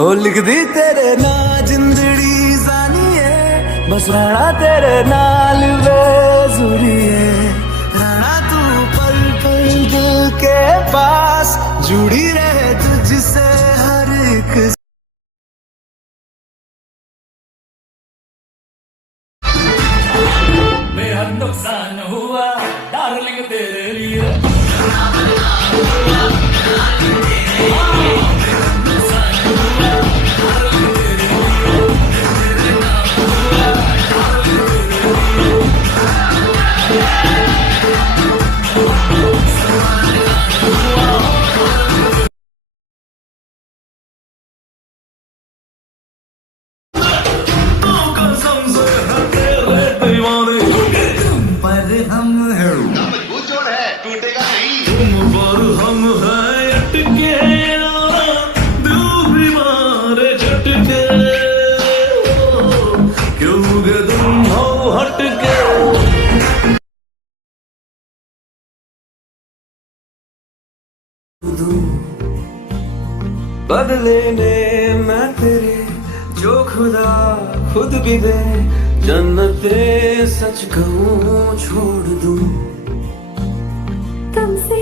ओ लिख दी तेरे ना जिंदड़ी जानिए बस रहना तेरे नाल बेजुरिए रहना तू पल पल दिल के पास जुड़ी रहे तुझसे हर एक मेरा नुकसान हुआ डार्लिंग तेरे लिए मजबूत जोड़ है टूटेगा नहीं। तुम पर हम हैं अटके दिल भी मारे झटके क्योंकि तुम हो हटके बदले में मैं तेरे जो खुदा खुद भी दे जन्नते सच कहूँ छोड़ दूँ तुमसे